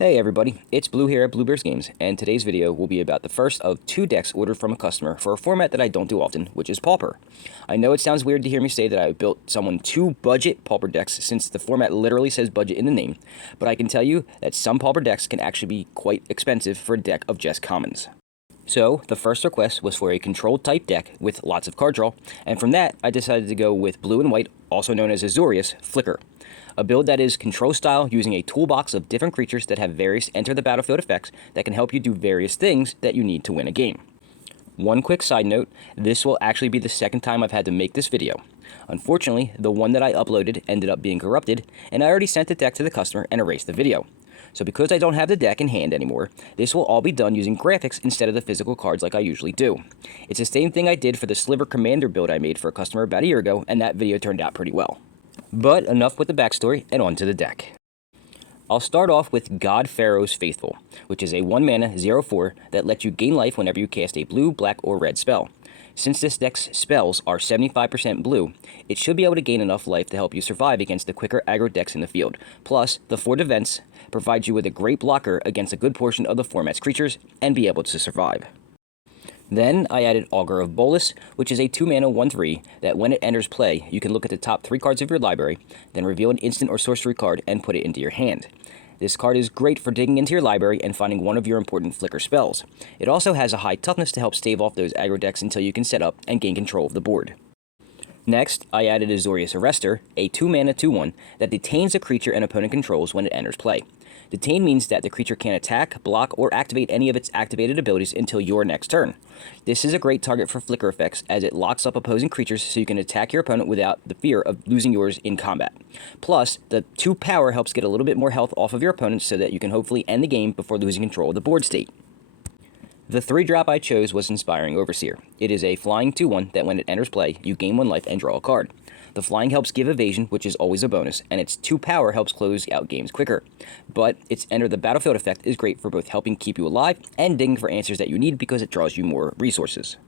Hey everybody, it's Blue here at Blue Bears Games, and today's video will be about the first of 2 decks ordered from a customer for a format that I don't do often, which is Pauper. I know it sounds weird to hear me say that I built someone 2 budget Pauper decks since the format literally says budget in the name, but I can tell you that some Pauper decks can actually be quite expensive for a deck of just commons. So, the first request was for a controlled type deck with lots of card draw, and from that, I decided to go with blue and white, also known as Azorius, Flicker. A build that is control style using a toolbox of different creatures that have various enter the battlefield effects that can help you do various things that you need to win a game. One quick side note, this will actually be the second time I've had to make this video. Unfortunately, the one that I uploaded ended up being corrupted, and I already sent the deck to the customer and erased the video. So because I don't have the deck in hand anymore, this will all be done using graphics instead of the physical cards like I usually do. It's the same thing I did for the Sliver Commander build I made for a customer about a year ago, and that video turned out pretty well. But enough with the backstory, and on to the deck. I'll start off with God Pharaoh's Faithful, which is a 1-mana 0/4 that lets you gain life whenever you cast a blue, black, or red spell. Since this deck's spells are 75% blue, it should be able to gain enough life to help you survive against the quicker aggro decks in the field. Plus, the 4 defense provides you with a great blocker against a good portion of the format's creatures and be able to survive. Then I added Augur of Bolas, which is a 2-mana 1/3 that when it enters play, you can look at the top 3 cards of your library, then reveal an instant or sorcery card and put it into your hand. This card is great for digging into your library and finding one of your important flicker spells. It also has a high toughness to help stave off those aggro decks until you can set up and gain control of the board. Next, I added Azorius Arrestor, a 2-mana 2/1 that detains a creature an opponent controls when it enters play. Detain means that the creature can't attack, block, or activate any of its activated abilities until your next turn. This is a great target for flicker effects as it locks up opposing creatures so you can attack your opponent without the fear of losing yours in combat. Plus, the 2 power helps get a little bit more health off of your opponent so that you can hopefully end the game before losing control of the board state. The 3-drop I chose was Inspiring Overseer. It is a flying 2/1 that when it enters play, you gain 1 life and draw a card. The flying helps give evasion, which is always a bonus, and its 2 power helps close out games quicker. But its enter the battlefield effect is great for both helping keep you alive and digging for answers that you need because it draws you more resources.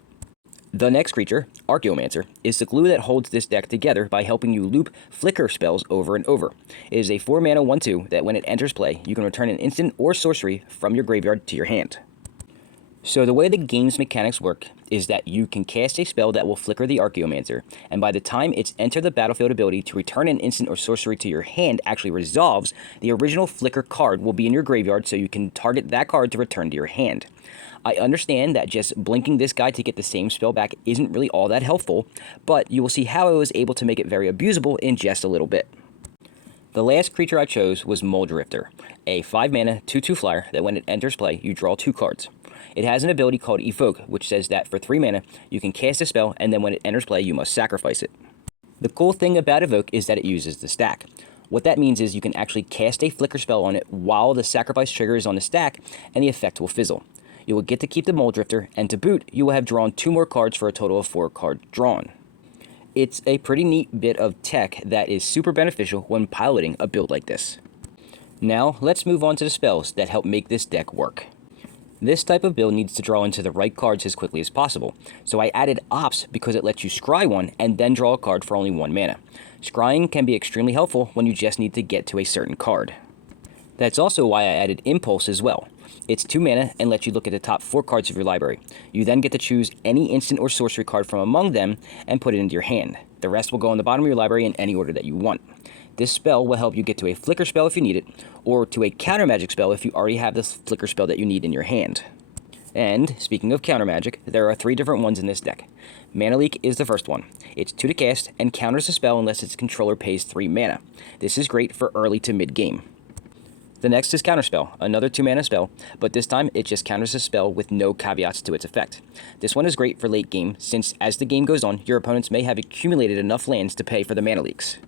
The next creature, Archaeomancer, is the glue that holds this deck together by helping you loop flicker spells over and over. It is a 4-mana 1/2 that when it enters play, you can return an instant or sorcery from your graveyard to your hand. So the way the game's mechanics work is that you can cast a spell that will flicker the Archaeomancer, and by the time its enter the battlefield ability to return an instant or sorcery to your hand actually resolves, the original flicker card will be in your graveyard so you can target that card to return to your hand. I understand that just blinking this guy to get the same spell back isn't really all that helpful, but you will see how I was able to make it very abusable in just a little bit. The last creature I chose was Muldrifter, a 5-mana 2/2 flyer that when it enters play, you draw 2 cards. It has an ability called Evoke, which says that for 3 mana, you can cast a spell, and then when it enters play, you must sacrifice it. The cool thing about Evoke is that it uses the stack. What that means is you can actually cast a flicker spell on it while the sacrifice trigger is on the stack, and the effect will fizzle. You will get to keep the Muldrifter, and to boot, you will have drawn 2 more cards for a total of 4 cards drawn. It's a pretty neat bit of tech that is super beneficial when piloting a build like this. Now, let's move on to the spells that help make this deck work. This type of build needs to draw into the right cards as quickly as possible, so I added Ops because it lets you scry 1 and then draw a card for only 1 mana. Scrying can be extremely helpful when you just need to get to a certain card. That's also why I added Impulse as well. It's 2 mana and lets you look at the top 4 cards of your library. You then get to choose any instant or sorcery card from among them and put it into your hand. The rest will go on the bottom of your library in any order that you want. This spell will help you get to a flicker spell if you need it, or to a counter magic spell if you already have this flicker spell that you need in your hand. And, speaking of counter magic, there are 3 different ones in this deck. Mana Leak is the first one. It's 2 to cast and counters a spell unless its controller pays 3 mana. This is great for early to mid game. The next is Counterspell, another 2-mana spell, but this time it just counters a spell with no caveats to its effect. This one is great for late game, since as the game goes on, your opponents may have accumulated enough lands to pay for the mana leaks.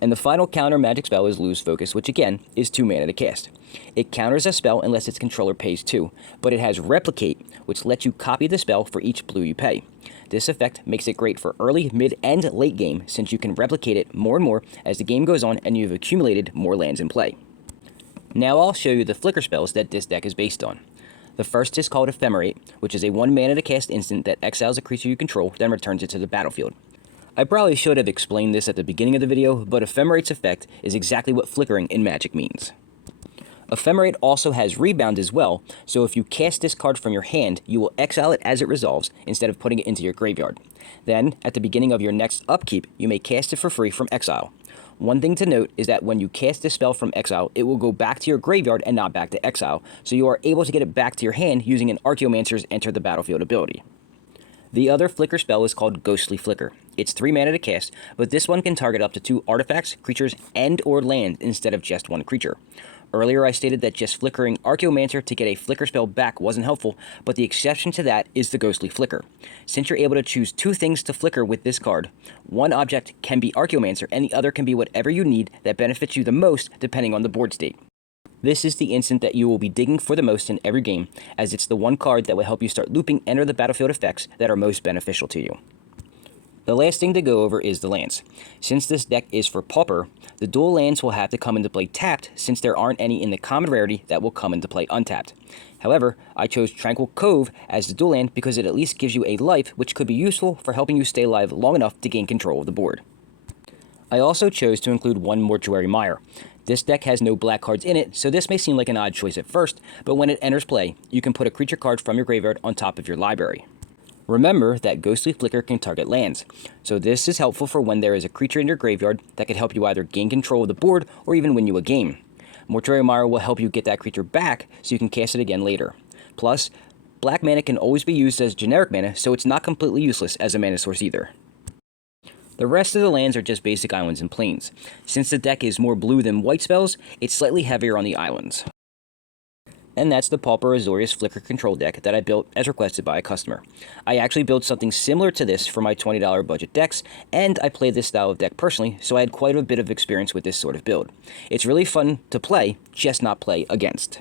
And the final counter magic spell is Lose Focus, which again is 2 mana to cast. It counters a spell unless its controller pays 2, but it has Replicate, which lets you copy the spell for each blue you pay. This effect makes it great for early, mid, and late game, since you can replicate it more and more as the game goes on and you've accumulated more lands in play. Now I'll show you the flicker spells that this deck is based on. The first is called Ephemerate, which is a 1 mana to cast instant that exiles a creature you control, then returns it to the battlefield. I probably should have explained this at the beginning of the video, but ephemerate's effect is exactly what flickering in Magic means. Ephemerate also has rebound as well, so if you cast this card from your hand, you will exile it as it resolves instead of putting it into your graveyard. Then, at the beginning of your next upkeep, you may cast it for free from exile. One thing to note is that when you cast this spell from exile, it will go back to your graveyard and not back to exile, so you are able to get it back to your hand using an Archaeomancer's Enter the Battlefield ability. The other flicker spell is called Ghostly Flicker. It's 3 mana to cast, but this one can target up to 2 artifacts, creatures, and or land instead of just 1 creature. Earlier I stated that just flickering Archaeomancer to get a flicker spell back wasn't helpful, but the exception to that is the Ghostly Flicker. Since you're able to choose 2 things to flicker with this card, one object can be Archaeomancer and the other can be whatever you need that benefits you the most depending on the board state. This is the instant that you will be digging for the most in every game, as it's the one card that will help you start looping Enter the Battlefield effects that are most beneficial to you. The last thing to go over is the lands. Since this deck is for Pauper, the dual lands will have to come into play tapped since there aren't any in the common rarity that will come into play untapped. However, I chose Tranquil Cove as the dual land because it at least gives you a life which could be useful for helping you stay alive long enough to gain control of the board. I also chose to include 1 Mortuary Mire. This deck has no black cards in it, so this may seem like an odd choice at first, but when it enters play, you can put a creature card from your graveyard on top of your library. Remember that Ghostly Flicker can target lands, so this is helpful for when there is a creature in your graveyard that could help you either gain control of the board or even win you a game. Mortuary Mire will help you get that creature back so you can cast it again later. Plus, black mana can always be used as generic mana, so it's not completely useless as a mana source either. The rest of the lands are just basic islands and plains. Since the deck is more blue than white spells, it's slightly heavier on the islands. And that's the Pauper Azorius Flicker Control deck that I built as requested by a customer. I actually built something similar to this for my $20 budget decks, and I played this style of deck personally, so I had quite a bit of experience with this sort of build. It's really fun to play, just not play against.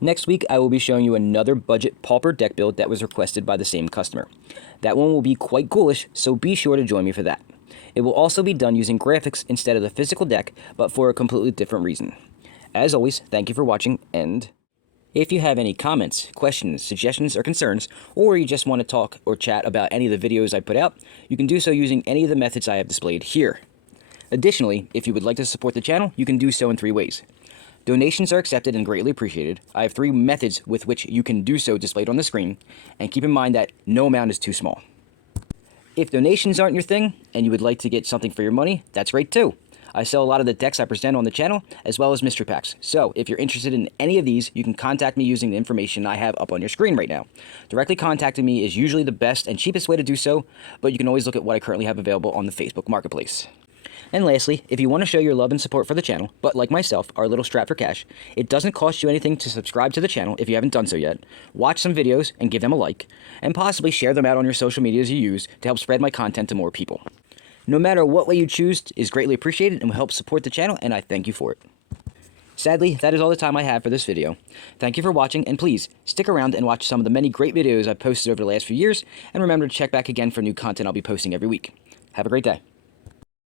Next week, I will be showing you another budget Pauper deck build that was requested by the same customer. That one will be quite ghoulish, so be sure to join me for that. It will also be done using graphics instead of the physical deck, but for a completely different reason. As always, thank you for watching, and if you have any comments, questions, suggestions, or concerns, or you just want to talk or chat about any of the videos I put out, you can do so using any of the methods I have displayed here. Additionally, if you would like to support the channel, you can do so in 3 ways. Donations are accepted and greatly appreciated. I have 3 methods with which you can do so displayed on the screen, and keep in mind that no amount is too small. If donations aren't your thing, and you would like to get something for your money, that's great too. I sell a lot of the decks I present on the channel, as well as mystery packs. So, if you're interested in any of these, you can contact me using the information I have up on your screen right now. Directly contacting me is usually the best and cheapest way to do so, but you can always look at what I currently have available on the Facebook Marketplace. And lastly, if you want to show your love and support for the channel, but like myself, are a little strapped for cash, it doesn't cost you anything to subscribe to the channel if you haven't done so yet, watch some videos and give them a like, and possibly share them out on your social medias you use to help spread my content to more people. No matter what way you choose is greatly appreciated and will help support the channel, and I thank you for it. Sadly, that is all the time I have for this video. Thank you for watching, and please, stick around and watch some of the many great videos I've posted over the last few years, and remember to check back again for new content I'll be posting every week. Have a great day.